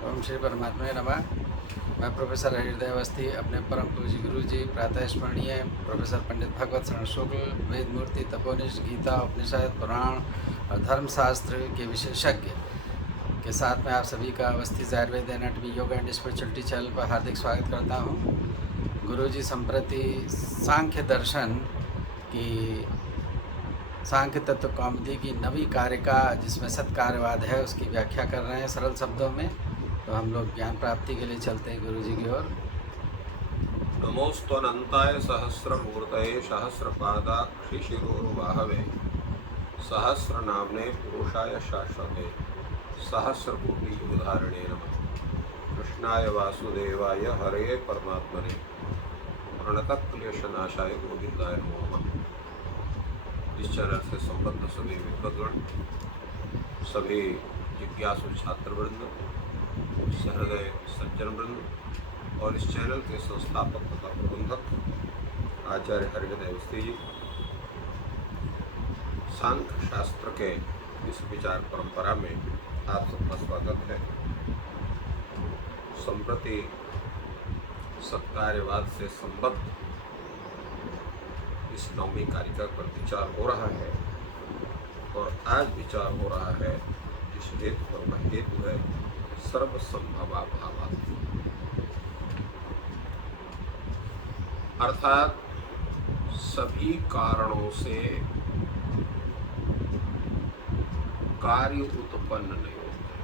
ओम श्री परमात्मा नमः। मैं प्रोफेसर हृदय अवस्थी अपने परम पूज्य गुरु जी प्रातः स्मरणीय प्रोफेसर पंडित भगवत शरण शुक्ल वेद मूर्ति तपोनिष्ठ गीता उपनिषद पुराण और धर्मशास्त्र के विशेषज्ञ के साथ में आप सभी का Awasthi Ayurveda anatomy yoga and spirituality channel पर हार्दिक स्वागत करता हूँ। गुरु जी संप्रति सांख्य दर्शन की सांख्य तत्व कौमुदी की नवी कारिका जिसमें सत्कार्यवाद है उसकी व्याख्या कर रहे हैं सरल शब्दों में। तो हम लोग ज्ञान प्राप्ति के लिए चलते हैं गुरु जी की ओर। नमोस्तनंताय सहस्रमूर्तये सहस्रपादाक्षि शिरोर्बाहवे सहस्रनाम्ने पुरुषाय शाश्वते सहस्रकोटियुगधारिणे नमः। कृष्णाय वासुदेवाय हरे परमात्मने प्रणतक्लेशनाशाय गोविंदाय नमो नमः। इस चैनल से संबद्ध सभी विद्वद्गण, सभी जिज्ञासु छात्रवृंद, सहृदय सज्जन वृंद और इस चैनल के संस्थापक तथा प्रबंधक आचार्य हरिहर अवस्थी जी, सांख्य शास्त्र के इस विचार परंपरा में आप सबका स्वागत है। संप्रति सत्कार्यवाद से संबद्ध इस नौवीं कारिका पर विचार हो रहा है और आज विचार हो रहा है जिस हेतु पर वह हेतु है सर्वसंभवा भावा, अर्थात सभी कारणों से कार्य उत्पन्न नहीं होते।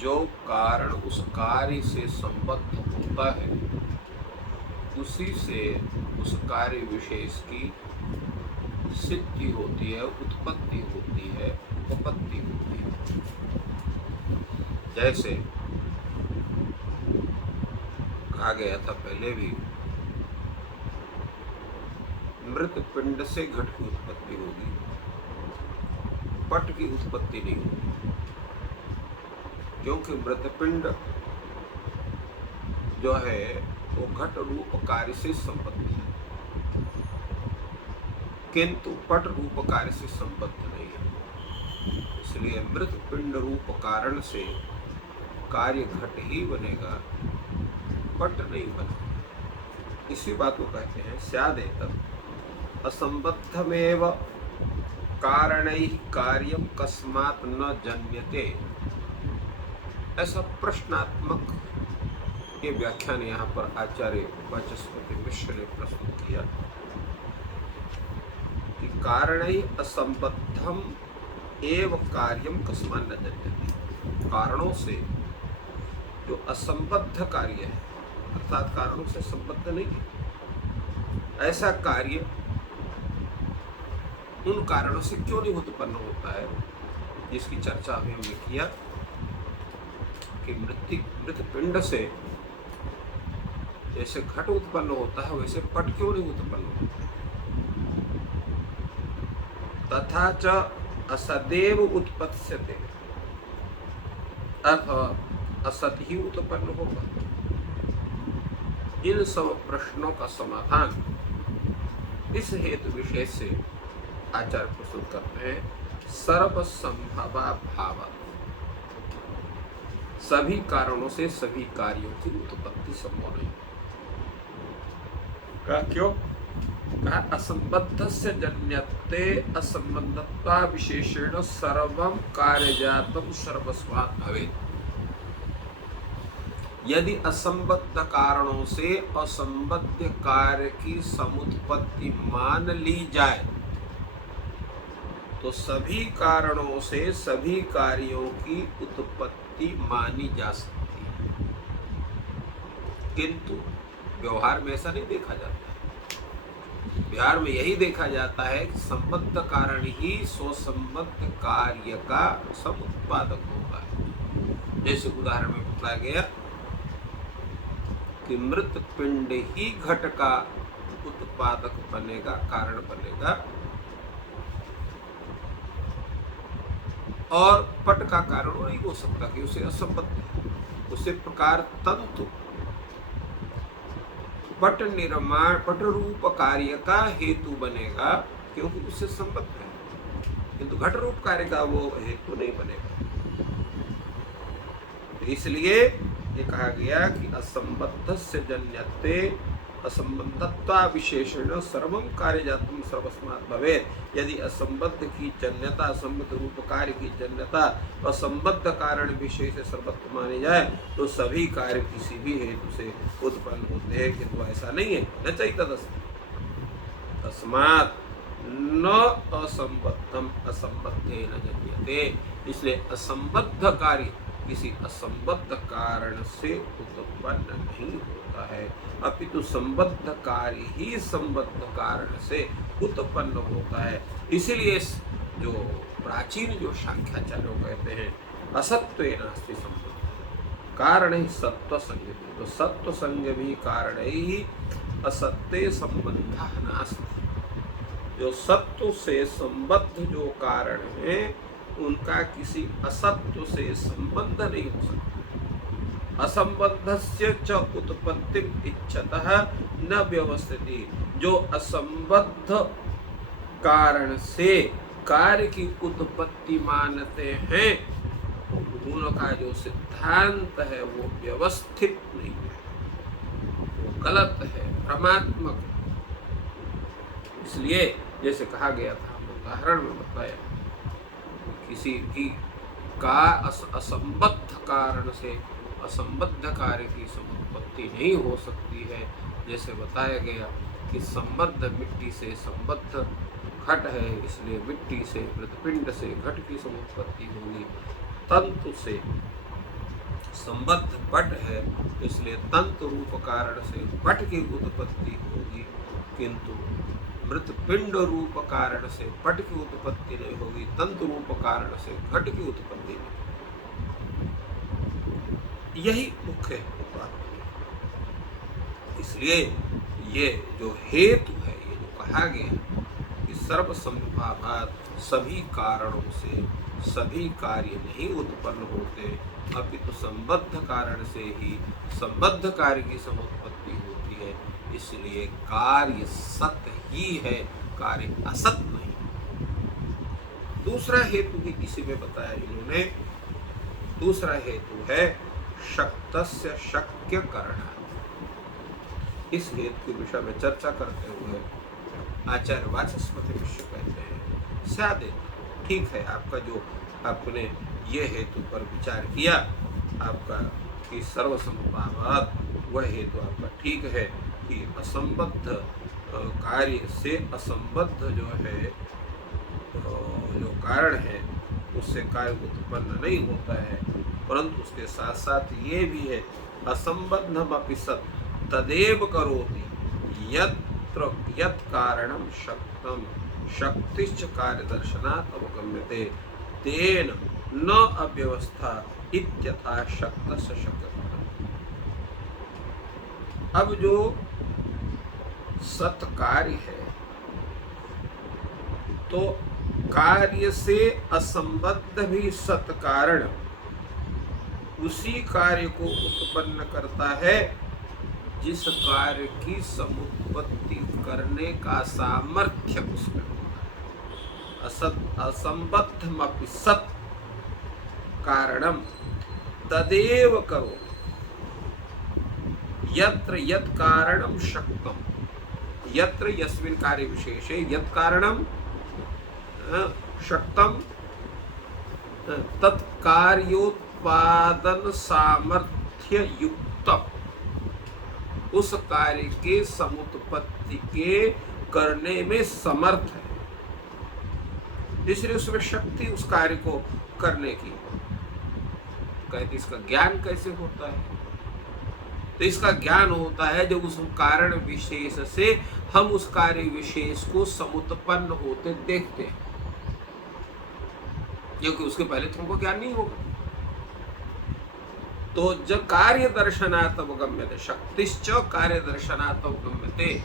जो कारण उस कार्य से संबद्ध होता है उसी से उस कार्य विशेष की सिद्धि होती है, उत्पत्ति होती है, उपपत्ति होती है। जैसे कहा गया था पहले भी, मृत पिंड से घट की उत्पत्ति होगी, पट की उत्पत्ति नहीं होगी, क्योंकि मृत पिंड जो है वो घट रूप कार्य से संबद्ध है, किंतु पट रूप कार्य से संबद्ध नहीं है। इसलिए मृत पिंड रूप कारण से कार्य घट ही बनेगा, पट नहीं बनेगा। इसी बात को कहते हैं स्यादेतत् असंबद्धमेव कारणैः कार्यं कस्मात् न जन्यते। ऐसा प्रश्नात्मक ये व्याख्यान यहाँ पर आचार्य वाचस्पति मिश्र ने प्रस्तुत किया कि कारणैः असंबद्धम एव कार्यं कस्मात् न जन्यते। कारणों से जो असंबद्ध कार्य है, अर्थात कारणों से संबद्ध नहीं है, ऐसा कार्य उन कारणों से क्यों नहीं उत्पन्न होता है, जिसकी चर्चा अभी हमने किया कि मृत पिंड से जैसे घट उत्पन्न होता है वैसे पट क्यों नहीं उत्पन्न होता। तथा च असदेव उत्पत्स्यते, अथवा असत ही उत्पन्न होगा। इन सब प्रश्नों का समाधान इस हेतु विशेष से आचार्य प्रस्तुत करते हैं सर्वसंभवा भावा, सभी कारणों से सभी कार्यों की उत्पत्ति संभव नहीं। क्यों? कहा असंबद्ध से जन्यते असंबद्धता विशेषेण सर्वं कार्यजातम सर्वस्वात् भवेत्। यदि असंबद्ध कारणों से असंबद्ध कार्य की समुत्पत्ति मान ली जाए तो सभी कारणों से सभी कार्यों की उत्पत्ति मानी जा सकती है, किंतु व्यवहार में ऐसा नहीं देखा जाता। व्यवहार में यही देखा जाता है कि संबद्ध कारण ही स्वसंबद्ध कार्य का समुत्पादक होता है। जैसे उदाहरण में बताया गया कि मृत पिंड ही घट का उत्पादक बनेगा, कारण बनेगा, और पट का कारण नहीं हो सकता कि उसे असंबद्ध है। उसी प्रकार तंतु पट निर्माण, पट रूप कार्य का हेतु बनेगा क्योंकि उससे संबद्ध है, किंतु घट रूप कार्य का वो हेतु नहीं बनेगा। इसलिए ये कहा गया कि असंबद्धस्य जन्यते असंबद्धता विशेषण सर्वं कार्यजातम सर्वस्मात् भवेत्। यदि असंबद्ध की जन्यता, असंबद्ध रूप कार्य की जन्यता असंबद्ध कारण विशेष से सर्वत्र माने जाए तो सभी कार्य किसी भी हेतु से उत्पन्न होते हैं, किंतु ऐसा नहीं है। न चैतदस्ति तस्मात् न असंबद्धम असंबद्धेन जन्यते। इसलिए असंबद्ध कार्य किसी असंबद्ध कारण से उत्पन्न नहीं होता है, अपितु संबद्ध कार्य ही संबद्ध कारण से उत्पन्न होता है। इसीलिए जो प्राचीन जो सांख्याचार्य कहते हैं असत्वेन अस्ति संबद्ध कारण ही सत्व संग, तो सत्व संग भी कारण ही असत्य संबंध नास्ति। जो सत्व से संबद्ध जो कारण है उनका किसी असत्व से संबंध नहीं हो सकता। असंबद्धस्य च उत्पत्ति इच्छतः न व्यवस्थिति। जो असंबद्ध कारण से कार्य की उत्पत्ति मानते हैं उनका जो सिद्धांत है वो व्यवस्थित नहीं है, वो गलत है, भ्रमात्मक है। इसलिए जैसे कहा गया था, उदाहरण में बताया, किसी भी का असंबद्ध कारण से असंबद्ध कार्य की समुत्पत्ति नहीं हो सकती है। जैसे बताया गया कि संबद्ध मिट्टी से संबद्ध घट है, इसलिए मिट्टी से मृतपिंड से घट की समुत्पत्ति होगी। तंतु से संबद्ध पट है, इसलिए तंतु रूप कारण से पट की उत्पत्ति होगी, किंतु मृत पिंड रूप कारण से पट की उत्पत्ति नहीं होगी, तंतु रूप कारण से घट की उत्पत्ति नहीं। यही मुख्य बात है। इसलिए ये जो हेतु है, ये जो कहा गया कि सर्वसंभावात सभी कारणों से सभी कार्य नहीं उत्पन्न होते, अपितु संबद्ध कारण से ही संबद्ध कार्य की समुत्पत्ति होती है। इसलिए कार्य सत्य ही है, कार्य असत नहीं। दूसरा हेतु भी इसी में बताया इन्होंने। दूसरा हेतु है शक्तस्य शक्य करना। इस हेतु के विषय में चर्चा करते हुए आचार्य वाचस्पति मिश्र कहते हैं, सादे ठीक है, आपका जो आपने ये हेतु पर विचार किया, आपका कि सर्वसंभावात, वह हेतु आपका ठीक है कि असंबद्ध कार्य से असंबद्ध जो है जो कारण है उससे कार्य उत्पन्न नहीं होता है। परंतु उसके साथ साथ ये भी है असंबद्धमपि सत् तदेव करोति यत्र यत् कारणं शक्तं शक्तिश्च कार्यदर्शनात् अवगम्यते तेन न अव्यवस्था इत्यथा शक्तस्य शक्यता। अब जो सत कार्य है तो कार्य से असंबद्ध भी सत कारण उसी कार्य को उत्पन्न करता है जिस कार्य की समुत्पत्ति करने का सामर्थ्य उसमें होता है। असत असंबद्धमपि सत् कारणम तदेव करो यत्र यत् कारणम शक्तम, यत्र यस्मिन् कार्य विशेषे यत् कारणम शक्तम तत्कार्योत्पादन सामर्थ्य युक्त, उस कार्य के समुत्पत्ति के करने में समर्थ है, इसलिए उसमें शक्ति उस कार्य को करने की। कहते इसका ज्ञान कैसे होता है? तो इसका ज्ञान होता है जब उस कारण विशेष से हम उस कार्य विशेष को समुत्पन्न होते देखते हैं, क्योंकि उसके पहले तो हमको ज्ञान नहीं होगा। तो जब कार्य दर्शनात् अवगम्यते, शक्तिश्च कार्य दर्शनात् अवगम्यते,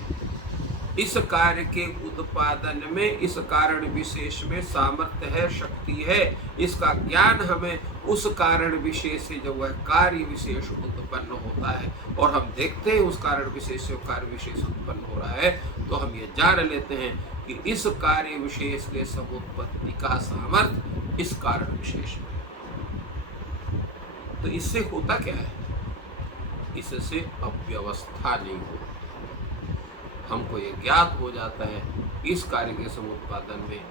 इस कार्य के उत्पादन में इस कारण विशेष में सामर्थ्य है, शक्ति है, इसका ज्ञान हमें उस कारण विशेष से जब वह कार्य विशेष उत्पन्न होता है और हम देखते हैं उस कारण विशेष से कार्य विशेष उत्पन्न हो रहा है, तो हम ये जान लेते हैं कि इस कार्य विशेष के समुत्पत्ति का सामर्थ्य इस कारण विशेष में। तो इससे होता क्या है? इससे अव्यवस्था नहीं होती। हमको ये ज्ञात हो जाता है इस कार्य के समुत्पादन में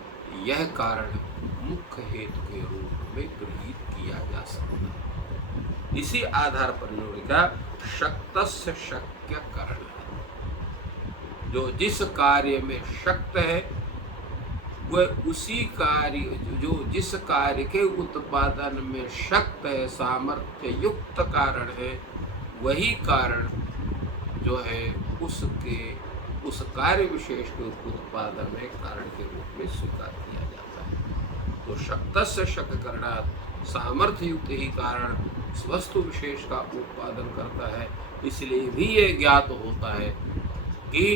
यह कारण मुख्य हेतु के रूप में गृहीत किया जा सकता है। इसी आधार पर इन्होंने कहा शक्तस्य शक्य करण है। जो जिस कार्य में शक्त है वह उसी कार्य, जो जिस कार्य के उत्पादन में शक्त है, सामर्थ्य युक्त कारण है, वही कारण जो है उसके उस कार्य विशेष के उत्पादन में कारण के रूप में स्वीकार किया जाता है। तो शक्तस्य शक्य करणात् सामर्थ्य युक्त ही कारण वस्तु विशेष का उत्पादन करता है। इसलिए भी ये ज्ञात होता है कि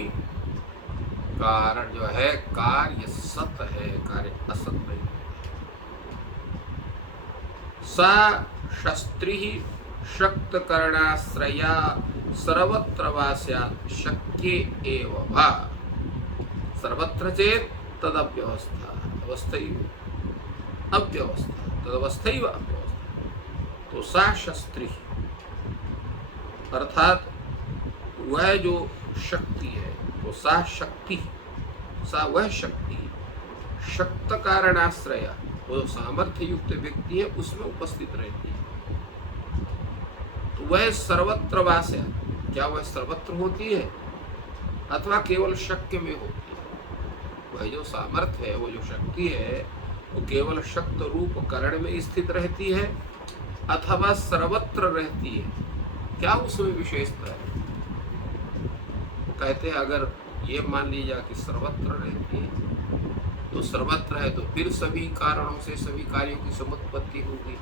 कारण जो है कार्य सत है, कार्य असत नहीं। सा शस्त्री शक्त करणाश्रया सर्वत्र वास्या शक्य एव भा। सर्वत्र चेत तदव्यवस्था अवस्थैव अव्यवस्था तदवस्थैव अव्यवस्था। तो सा शस्त्री अर्थात वह जो शक्ति है, वो सा शक्ति, सा वह शक्ति शक्त कारणाश्रया, वो सामर्थ्य युक्त व्यक्ति है उसमें उपस्थित रहती है। तो वह सर्वत्र वास्या, क्या वह सर्वत्र होती है अथवा केवल शक्य में होती है? वह जो सामर्थ्य है, वो जो शक्ति है, वो केवल शक्त रूप करण में स्थित रहती है अथवा सर्वत्र रहती है? क्या उसमें विशेषता है? कहते हैं अगर ये मान लीजिए कि सर्वत्र रहती है, तो सर्वत्र है तो फिर सभी कारणों से सभी कार्यों की समुत्पत्ति होगी।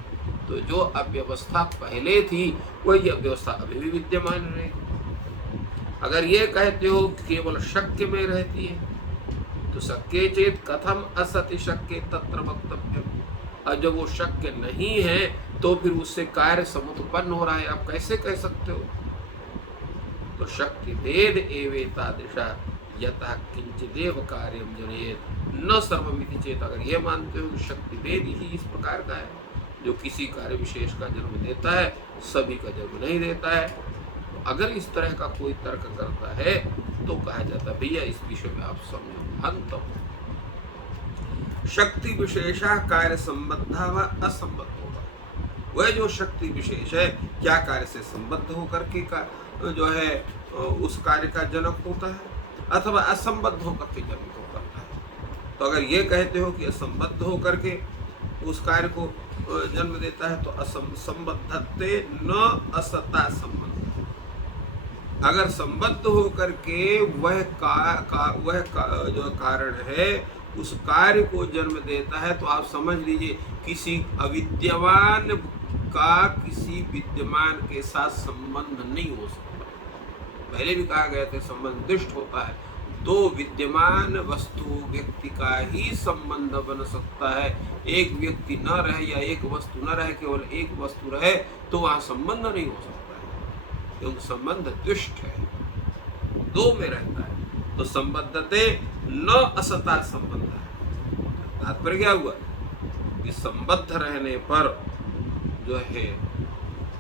तो जो अव्यवस्था पहले थी वही अव्यवस्था अभी भी विद्यमान रहेगी। अगर ये कहते हो कि केवल शक्य में रहती है, तो शक्य चेत कथम असति शक्य तत्र वक्तव्यम। और जब वो शक्य नहीं है तो फिर उससे कार्य समुत्पन्न हो रहा है, आप कैसे कह सकते हो? तो शक्ति भेद एवेतादृशा यथा किंचिदेव कार्यम जनयेत न सर्वमिति चेत। अगर ये मानते हो कि शक्ति भेद ही इस प्रकार का है जो किसी कार्य विशेष का जन्म देता है, सभी का जन्म नहीं देता है, तो अगर इस तरह का कोई तर्क करता है तो कहा जाता है भैया इस विषय में आप समझो अंत। शक्ति विशेषा कार्य संबद्धा व असंबद्ध होगा। वह जो शक्ति विशेष है क्या कार्य से संबद्ध होकर के का जो है उस कार्य का जनक होता है अथवा असंबद्ध होकर के जनक होता है? तो अगर ये कहते हो कि असंबद्ध होकर के उस कार्य को जन्म देता है तो असंबद्धते न असता संबंध। अगर संबद्ध होकर के वह जो कारण है उस कार्य को जन्म देता है, तो आप समझ लीजिए किसी अविद्यमान का किसी विद्यमान के साथ संबंध नहीं हो सकता। पहले भी कहा गया था संबंध दुष्ट होता है। दो विद्यमान वस्तु व्यक्ति का ही संबंध बन सकता है। एक व्यक्ति न रहे या एक वस्तु न रहे, केवल एक वस्तु रहे तो वहाँ संबंध नहीं हो सकता है, क्योंकि संबंध दुष्ट है, दो में रहता है। तो संबद्धते न असता संबंध है। तात्पर्य क्या हुआ कि संबद्ध रहने पर जो है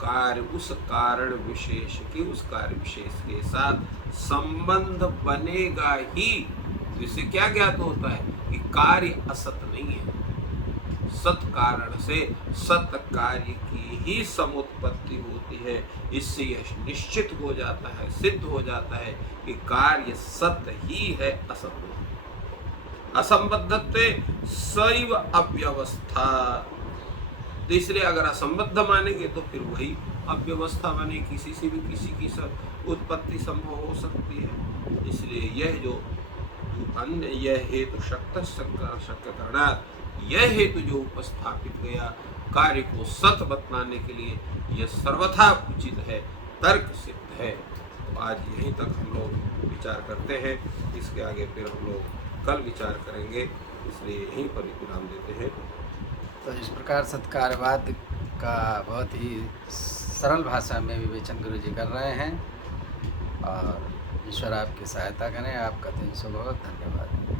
कार्य उस कारण विशेष के उस कार्य विशेष के साथ संबंध बनेगा ही। इससे क्या ज्ञात होता है कि कार्य असत नहीं है। सत कारण से सत कार्य की ही समुत्पत्ति होती है। इससे यह निश्चित हो जाता है, सिद्ध हो जाता है कि कार्य सत ही है, असत नहीं। असंबद्धते सैव अव्यवस्था। तो इसलिए अगर असंबद्ध मानेंगे तो फिर वही अव्यवस्था बने, किसी से भी किसी की उत्पत्ति संभव हो सकती है। इसलिए यह जो अन्य यह हेतु शक्य करणात्, यह हेतु जो उपस्थापित गया कार्य को सत बतलाने के लिए, यह सर्वथा उचित है, तर्क सिद्ध है। तो आज यहीं तक हम लोग विचार करते हैं। इसके आगे फिर हम लोग कल विचार करेंगे, इसलिए यहीं पर विराम देते हैं। तो इस प्रकार सत्कार्यवाद का बहुत ही सरल भाषा में विवेचन गुरु जी कर रहे हैं, और ईश्वर आपकी सहायता करें। आपका दिन शुभ हो। धन्यवाद।